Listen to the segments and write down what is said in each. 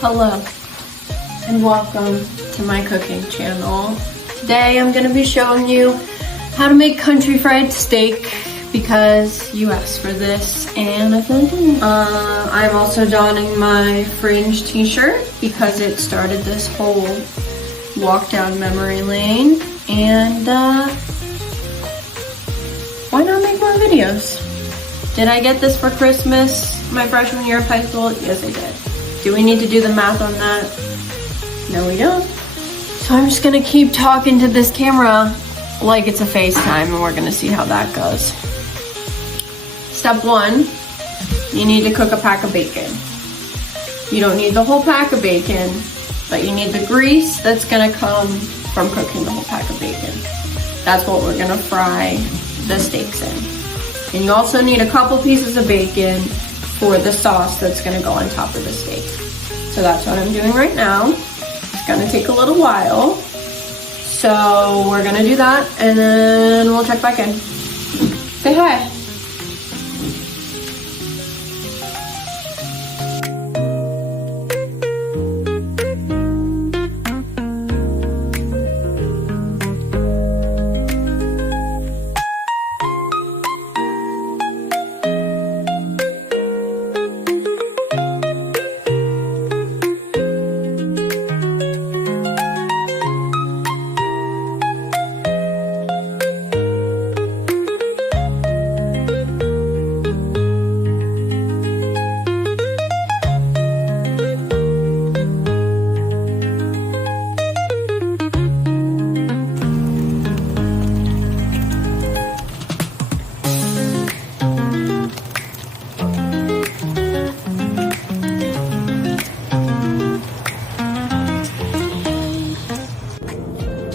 Hello and welcome to my cooking channel. Today I'm going to be showing you how to make country fried steak because you asked for this and I feel like I'm also donning my Fringe t-shirt because it started this whole walk down memory lane, and why not make more videos? Did I get this for Christmas my freshman year of high school? Yes, I did. Do we need to do the math on that? No, we don't. So I'm just gonna keep talking to this camera like it's a FaceTime and we're gonna see how that goes. Step one, you need to cook a pack of bacon. You don't need the whole pack of bacon, but you need the grease that's gonna come from cooking the whole pack of bacon. That's what we're gonna fry the steaks in. And you also need a couple pieces of bacon for the sauce that's gonna go on top of the steak. So that's what I'm doing right now. It's gonna take a little while. So we're gonna do that and then we'll check back in. Say hi.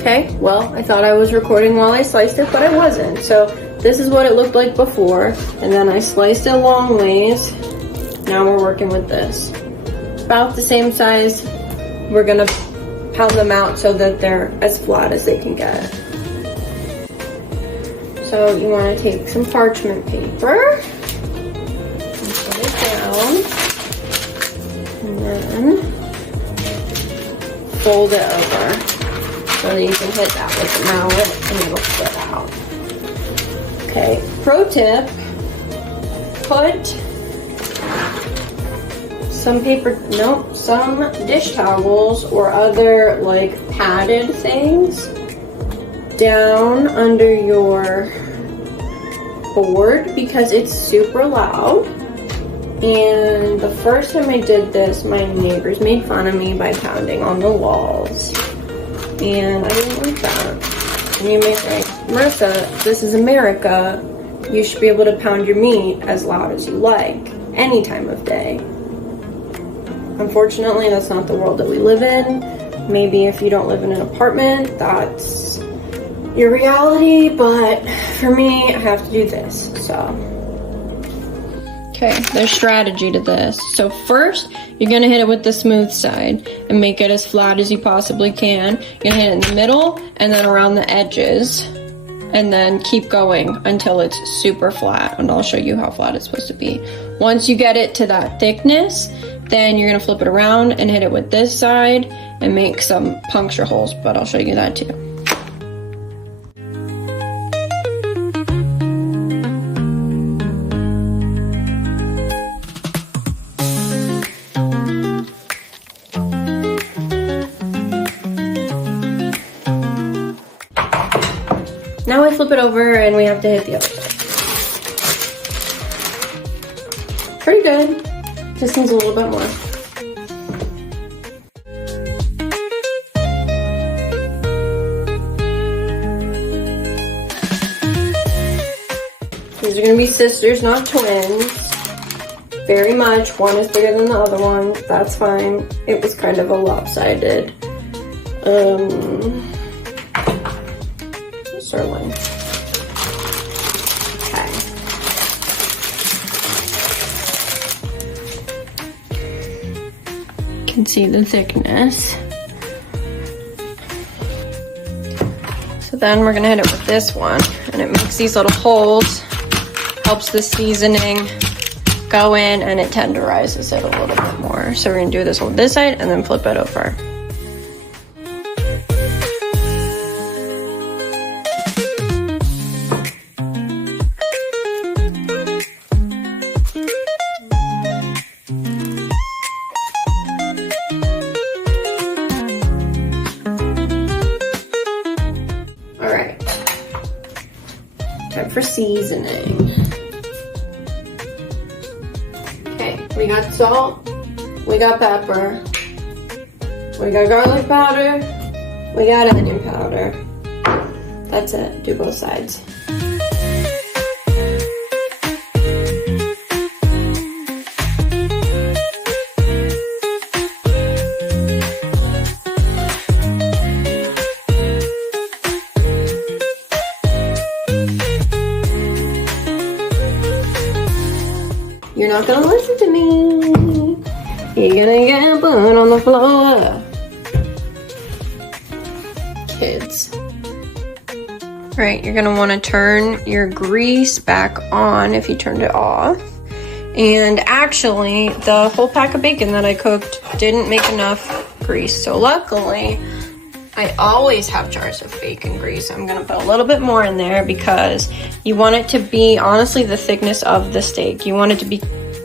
Okay, well, I thought I was recording while I sliced it, but I wasn't. So this is what it looked like before, and then I sliced it long ways. Now we're working with this. About the same size. We're gonna pound them out so that they're as flat as they can get. So you wanna take some parchment paper and put it down, and then fold it over. So that you can hit that with the mallet and it'll split out. Okay, pro tip, put some dish towels or other like padded things down under your board because it's super loud. And the first time I did this, my neighbors made fun of me by pounding on the walls. And I didn't like that. And you may think, Marissa, this is America. You should be able to pound your meat as loud as you like, any time of day. Unfortunately, that's not the world that we live in. Maybe if you don't live in an apartment, that's your reality, but for me, I have to do this, so. Okay, there's strategy to this. So first, you're gonna hit it with the smooth side and make it as flat as you possibly can. You're gonna hit it in the middle and then around the edges and then keep going until it's super flat, and I'll show you how flat it's supposed to be. Once you get it to that thickness, then you're gonna flip it around and hit it with this side and make some puncture holes, but I'll show you that too. Now I flip it over and we have to hit the other side. Pretty good. Just needs a little bit more. These are gonna be sisters, not twins. Very much. One is bigger than the other one. That's fine. It was kind of a lopsided sirloin. Okay. You can see the thickness. So then we're gonna hit it with this one, and it makes these little holes, helps the seasoning go in and it tenderizes it a little bit more. So we're gonna do this on this side and then flip it over. Time for seasoning. Okay, we got salt, we got pepper, we got garlic powder, we got onion powder. That's it, do both sides. You're not gonna listen to me. You're gonna get put on the floor. Kids. Right, you're gonna wanna turn your grease back on if you turned it off. And actually, the whole pack of bacon that I cooked didn't make enough grease. So luckily, I always have jars of bacon grease. I'm gonna put a little bit more in there because you want it to be, honestly, the thickness of the steak. You want it to be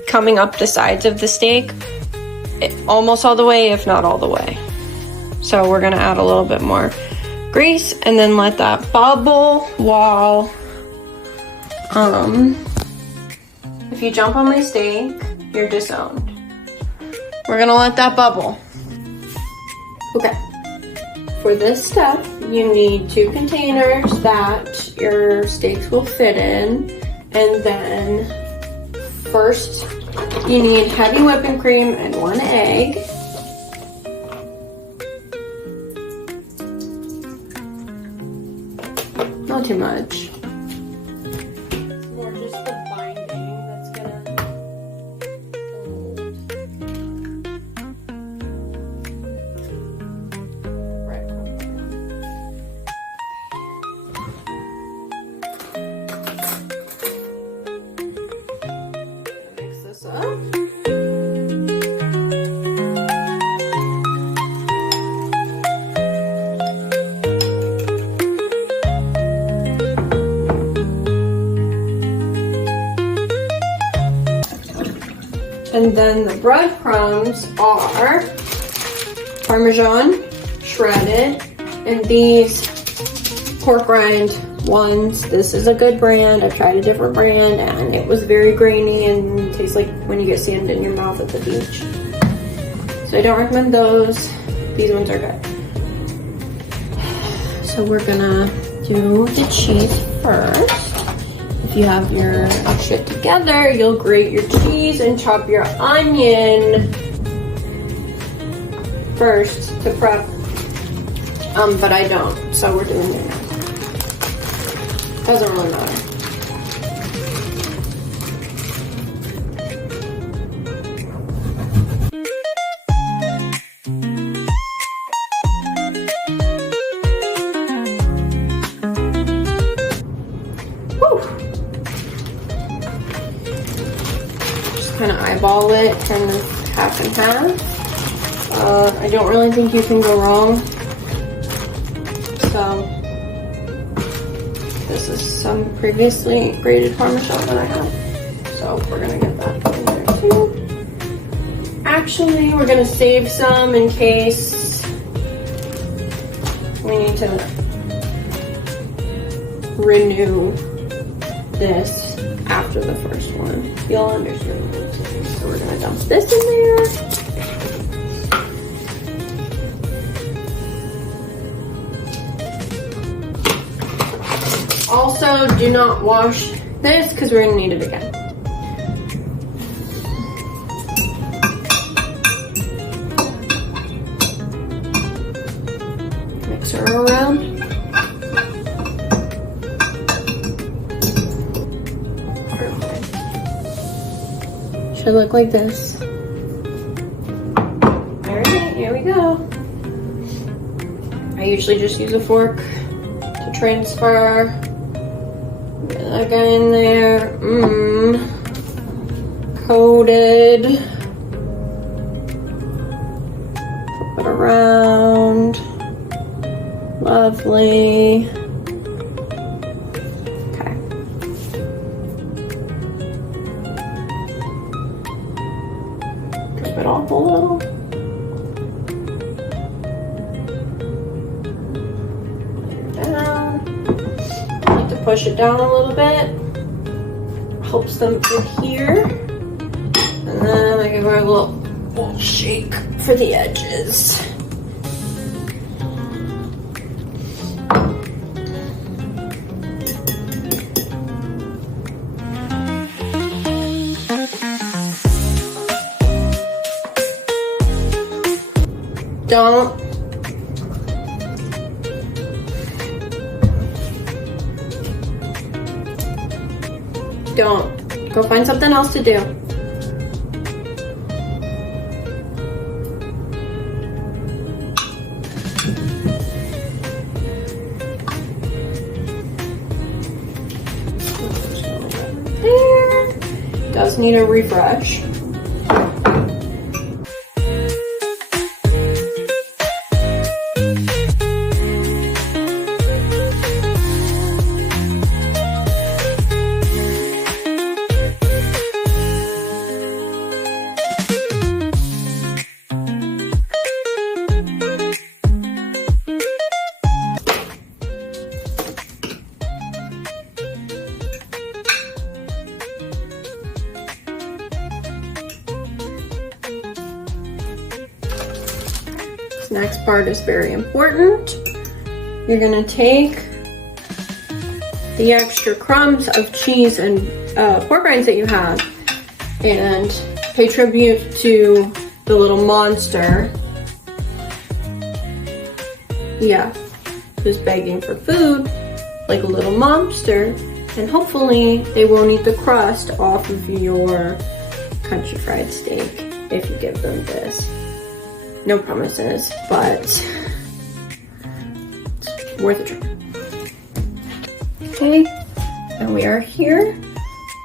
coming up the sides of the steak, almost all the way, if not all the way. So we're gonna add a little bit more grease and then let that bubble while, if you jump on my steak, you're disowned. We're gonna let that bubble. Okay. For this step, you need 2 containers that your steaks will fit in. And then first, you need heavy whipping cream and 1 egg. Not too much. More just the binding that's gonna hold. Right. Mix this up. And then the breadcrumbs are Parmesan shredded, and these pork rind ones. This is a good brand. I've tried a different brand and it was very grainy and tastes like when you get sand in your mouth at the beach. So I don't recommend those. These ones are good. So we're gonna do the cheese first. If you have your shit together, you'll grate your cheese and chop your onion first to prep. But I don't, so we're doing it now. Doesn't really matter. Kind of eyeball it, kind of half and half. I don't really think you can go wrong. So this is some previously grated Parmesan that I have. So we're gonna get that in there too. Actually, we're gonna save some in case we need to renew this after the first one. You'll understand what I'm saying. So we're gonna dump this in there. Also, do not wash this because we're gonna need it again. Mix her around. Should look like this. Alright, here we go. I usually just use a fork to transfer. Get that guy in there. coated. Flip it around. Lovely. Okay. Drip it off a little. Lay it down. I like to push it down a little bit. Helps them adhere. And then I give her a little shake for the edges. Don't go find something else to do. There. Does need a refresh. This next part is very important. You're gonna take the extra crumbs of cheese and pork rinds that you have and pay tribute to the little monster. Yeah, who's begging for food like a little monster, and hopefully they won't eat the crust off of your country fried steak if you give them this. No promises, but it's worth a try. Okay, and we are here.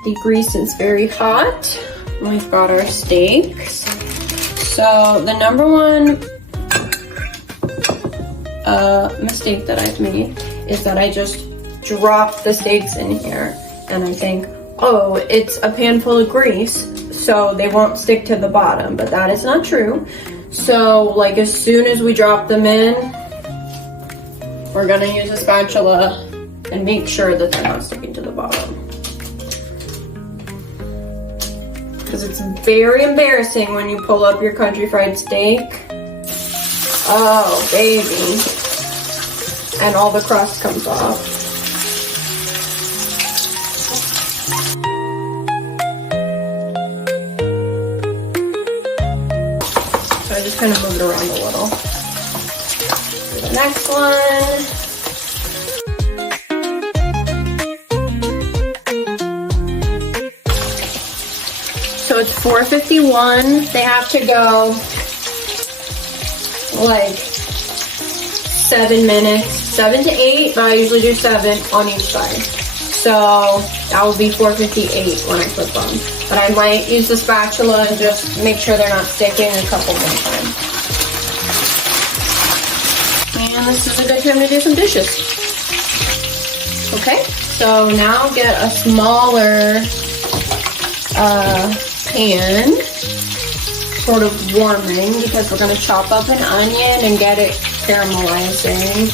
The grease is very hot. We've got our steaks. So the number one mistake that I've made is that I just drop the steaks in here and I think, oh, it's a pan full of grease, so they won't stick to the bottom, but that is not true. So like as soon as we drop them in, we're gonna use a spatula and make sure that they're not sticking to the bottom. Because it's very embarrassing when you pull up your country fried steak. Oh, baby. And all the crust comes off. So I just kind of move it around a little. Do the next one. So it's 4:51. They have to go like 7 minutes, 7 to 8, but I usually do 7 on each side. So that will be 4:58 when I flip them. But I might use the spatula and just make sure they're not sticking a couple more times. And this is a good time to do some dishes. Okay, so now get a smaller pan, sort of warming, because we're going to chop up an onion and get it caramelizing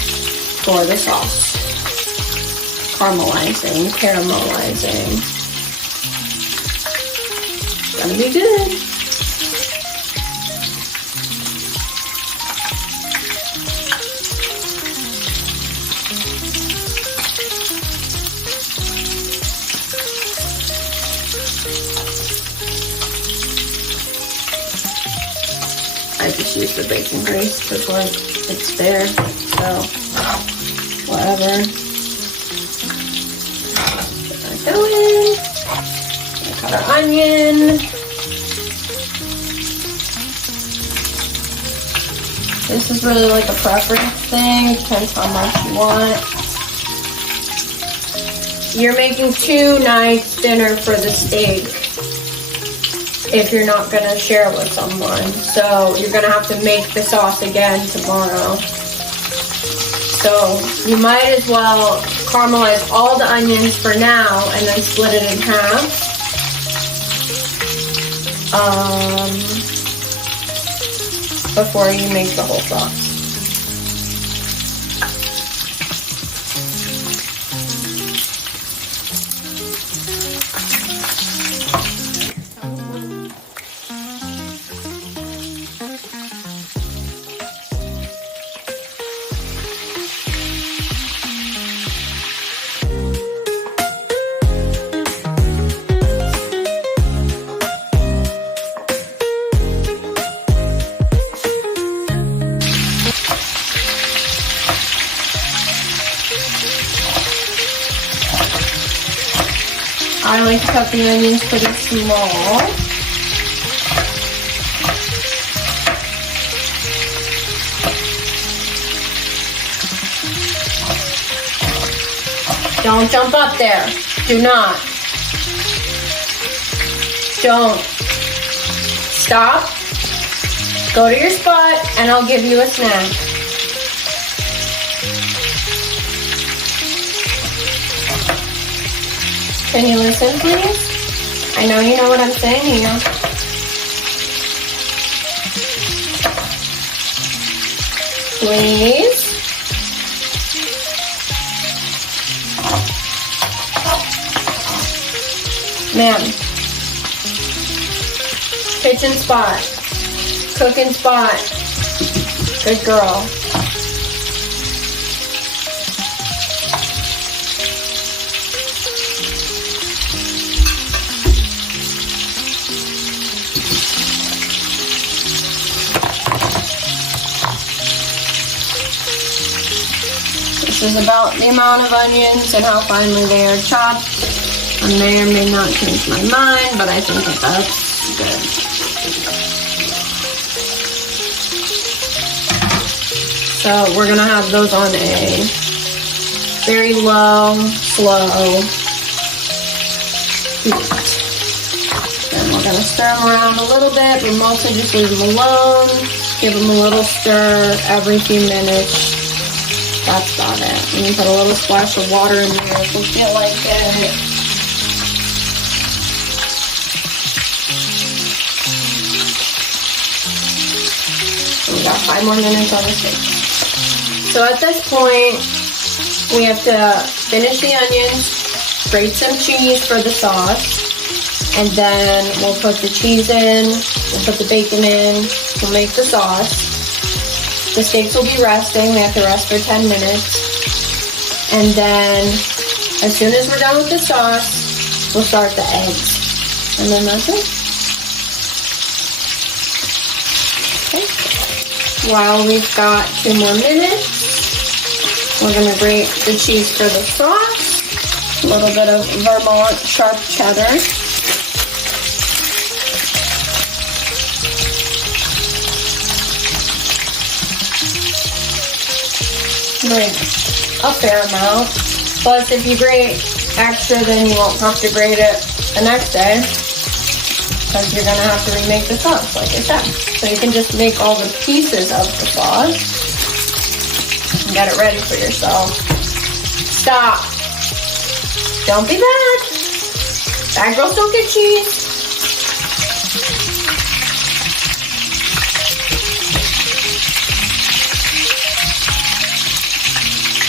for the sauce. Caramelizing. It's gonna be good. I just use the bacon grease because like it's there, so whatever. Get that going. Cut our onion. This is really like a preference thing, depends how much you want. You're making 2 nice dinner for the steak. if you're not gonna share with someone. So you're gonna have to make the sauce again tomorrow. So you might as well caramelize all the onions for now and then split it in half. Before you make the whole sauce. I like to cut the onions pretty small. Don't jump up there. Do not. Don't. Stop. Go to your spot and I'll give you a snack. Can you listen, please? I know you know what I'm saying here. Please. Ma'am. Kitchen spot. Cooking spot. Good girl. This is about the amount of onions and how finely they are chopped. I may or may not change my mind, but I think that that's good. So we're gonna have those on a very low, slow heat. Then we're gonna stir them around a little bit, but mostly just leave them alone. Give them a little stir every few minutes. That's about it. And you put a little splash of water in there if you feel like it. So we got 5 more minutes on the steak. So at this point, we have to finish the onions, grate some cheese for the sauce, and then we'll put the cheese in, we'll put the bacon in, we'll make the sauce. The steaks will be resting. We have to rest for 10 minutes. And then, as soon as we're done with the sauce, we'll start the eggs. And then that's it. Okay. While we've got 2 more minutes, we're going to grate the cheese for the sauce. A little bit of Vermont sharp cheddar. Like a fair amount. Plus, if you grate extra, then you won't have to grate it the next day because you're gonna have to remake the sauce, like I said. So you can just make all the pieces of the sauce and get it ready for yourself. Stop. Don't be bad. Bad girls don't get cheese.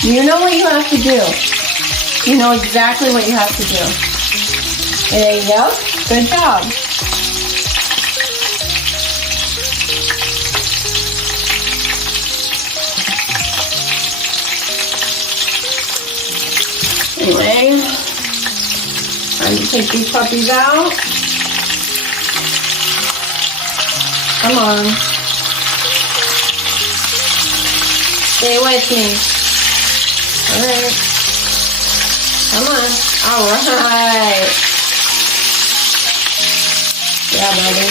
You know what you have to do. You know exactly what you have to do. There you go. Good job. Anyway, time to take these puppies out. Come on. Stay with me. Alright. Come on. Alright. Yeah, buddy.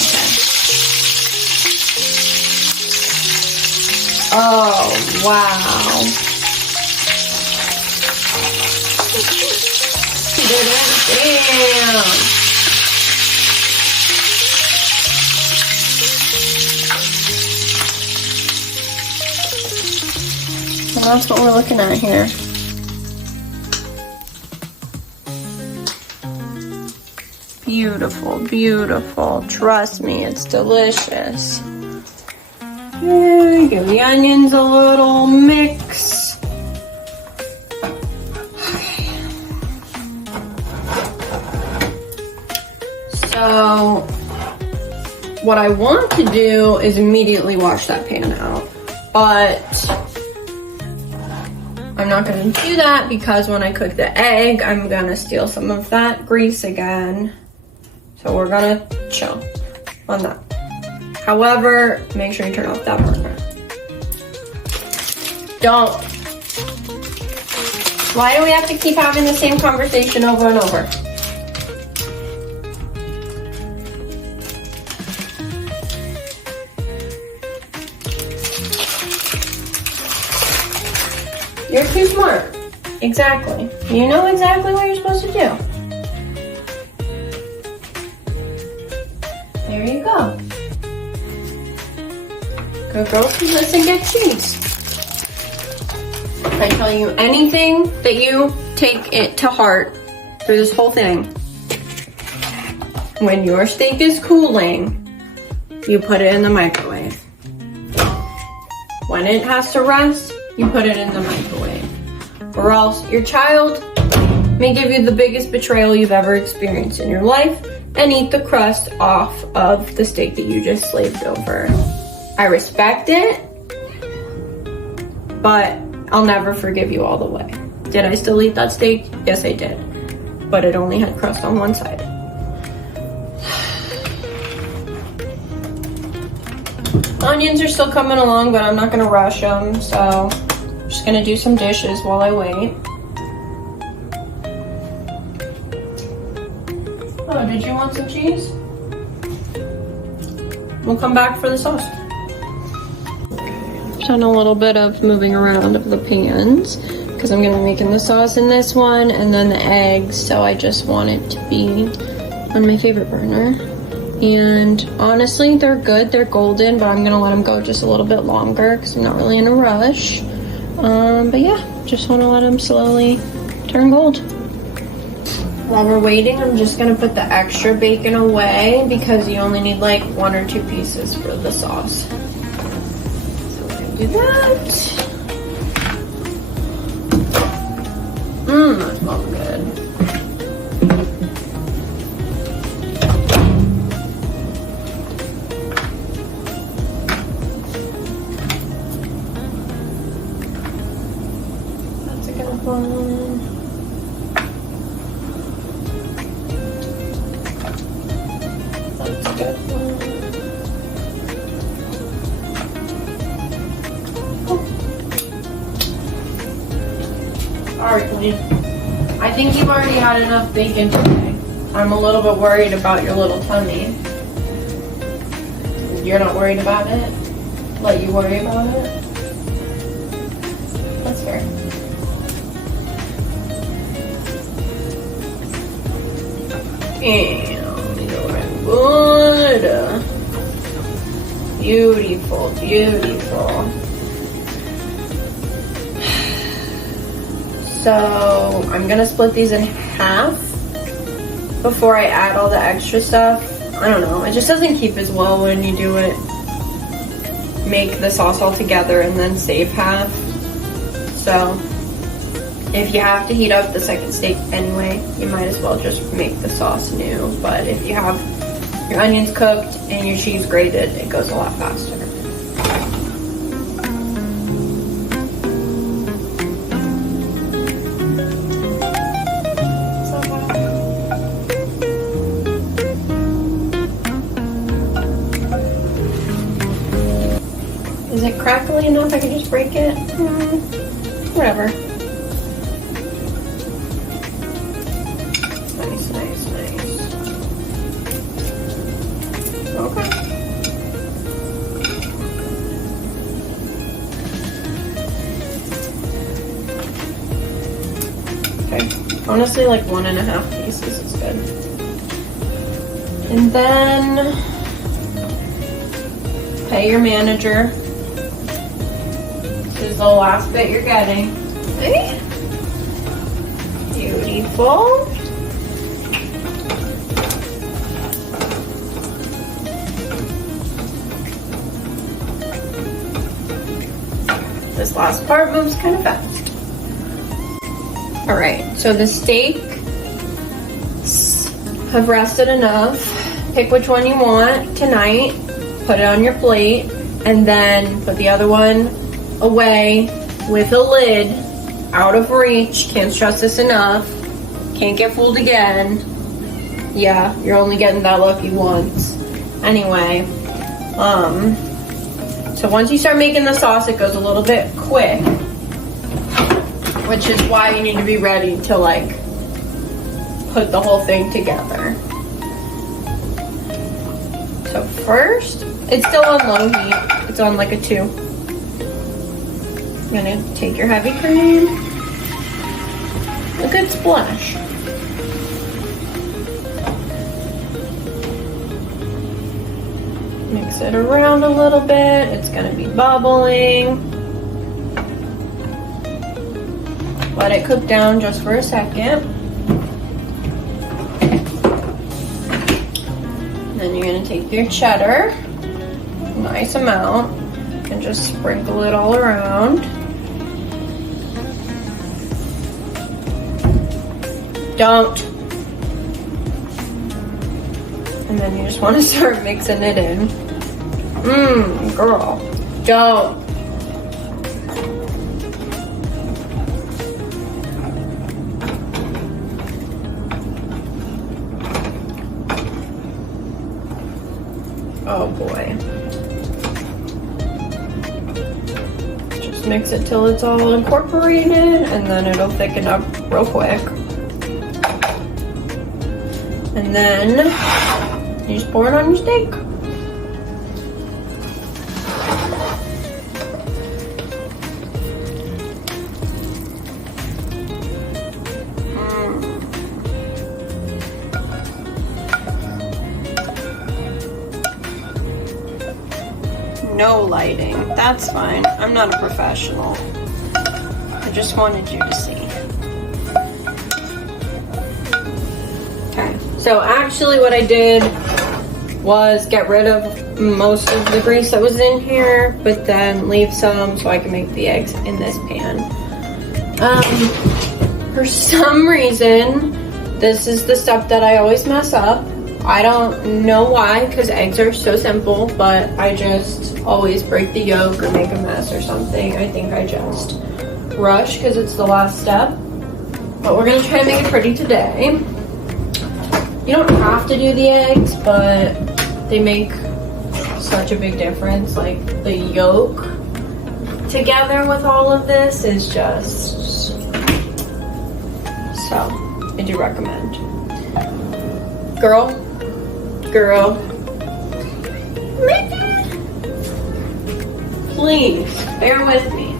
Okay. Oh, wow. Damn. that's what we're looking at here. Beautiful, beautiful. Trust me, it's delicious. Okay, give the onions a little mix. So, what I want to do is immediately wash that pan out, but I'm not gonna do that because when I cook the egg, I'm gonna steal some of that grease again. So we're gonna chill on that. However, make sure you turn off that burner. Don't. Why do we have to keep having the same conversation over and over? You're too smart. Exactly. You know exactly what you're supposed to do. There you go. Good girls can listen and get cheese. I tell you anything that you take it to heart through this whole thing. When your steak is cooling, you put it in the microwave. When it has to rest, you put it in the microwave. Or else your child may give you the biggest betrayal you've ever experienced in your life and eat the crust off of the steak that you just slaved over. I respect it, but I'll never forgive you all the way. Did I still eat that steak? Yes, I did. But it only had crust on one side. Onions are still coming along, but I'm not gonna rush them, so I'm just gonna do some dishes while I wait. Oh, did you want some cheese? We'll come back for the sauce. Done a little bit of moving around of the pans because I'm gonna be making the sauce in this one and then the eggs, so I just want it to be on my favorite burner. And honestly, they're good, they're golden, but I'm gonna let them go just a little bit longer because I'm not really in a rush. But yeah, just wanna let them slowly turn gold. While we're waiting, I'm just gonna put the extra bacon away because you only need like 1 or 2 pieces for the sauce. Do that. That smells good. That's a good one. That's a good one. Alright, Queen. I think you've already had enough bacon today. I'm a little bit worried about your little tummy. You're not worried about it? Let you worry about it? That's fair. And you're good. Beautiful, beautiful. So I'm gonna split these in half before I add all the extra stuff. I don't know, it just doesn't keep as well when you do it. Make the sauce all together and then save half. So if you have to heat up the second steak anyway, you might as well just make the sauce new. But if you have your onions cooked and your cheese grated, it goes a lot faster. Is it crackly enough I can just break it? Whatever. Nice, nice, nice. Okay. Okay. Honestly, like 1.5 pieces is good. And then pay your manager. This is the last bit you're getting. Okay. Beautiful. This last part moves kind of fast. All right, so the steaks have rested enough. Pick which one you want tonight, put it on your plate, and then put the other one away with a lid, out of reach. Can't stress this enough. Can't get fooled again. Yeah, you're only getting that lucky once. Anyway, so once you start making the sauce, it goes a little bit quick, which is why you need to be ready to like put the whole thing together. So first, it's still on low heat. It's on like a 2. You're gonna take your heavy cream, a good splash. Mix it around a little bit. It's gonna be bubbling. Let it cook down just for a second. Then you're gonna take your cheddar, nice amount, and just sprinkle it all around. Don't. And then you just want to start mixing it in. Girl, don't. Oh boy. Just mix it till it's all incorporated, and then it'll thicken up real quick. And then you just pour it on your steak. No lighting. That's fine. I'm not a professional. I just wanted you to see. Okay. So actually what I did was get rid of most of the grease that was in here, but then leave some so I can make the eggs in this pan. For some reason, this is the step that I always mess up. I don't know why, because eggs are so simple, but I just always break the yolk or make a mess or something. I think I just rush because it's the last step. But we're gonna try and make it pretty today. You don't have to do the eggs, but they make such a big difference. Like the yolk together with all of this is just, so I do recommend. Girl, please bear with me.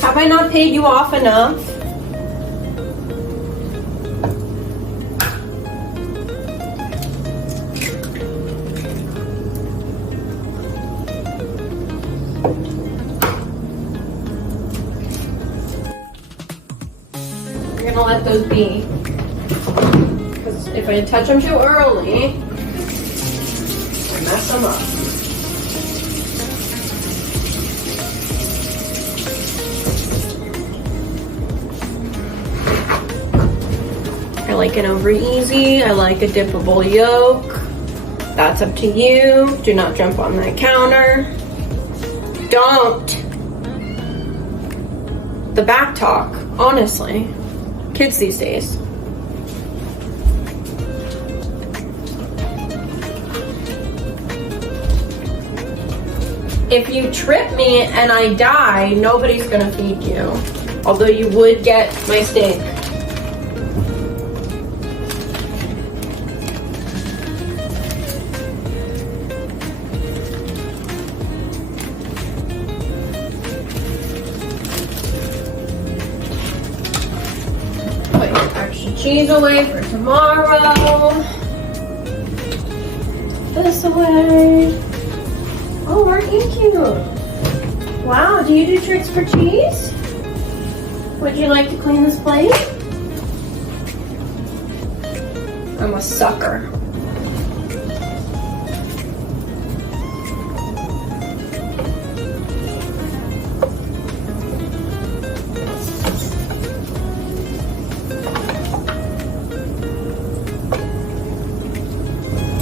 Have I not paid you off enough? We're gonna let those be. Because if I touch them too early, I mess them up. I like it over easy. I like a dippable yolk. That's up to you. Do not jump on that counter. Don't. The back talk, honestly. Kids these days. If you trip me and I die, nobody's gonna feed you. Although you would get my steak. Put your extra cheese away for tomorrow. This away. Oh Oh, aren't you cute? Wow, do you do tricks for cheese? Would you like to clean this plate? I'm a sucker.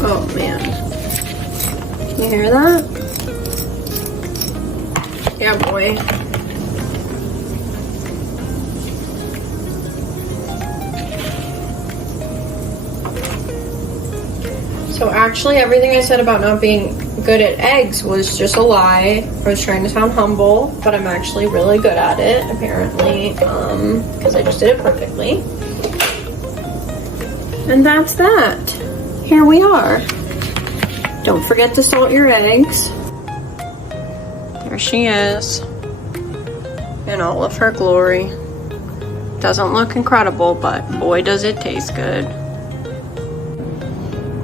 Oh man. Can you hear that? Yeah, boy. So actually everything I said about not being good at eggs was just a lie. I was trying to sound humble, but I'm actually really good at it, apparently, because I just did it perfectly. And that's that. Here we are. Don't forget to salt your eggs. There she is in all of her glory. Doesn't look incredible, but boy does it taste good.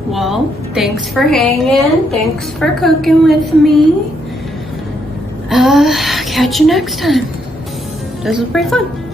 Well, thanks for hanging. Thanks for cooking with me. Catch you next time. This was pretty fun.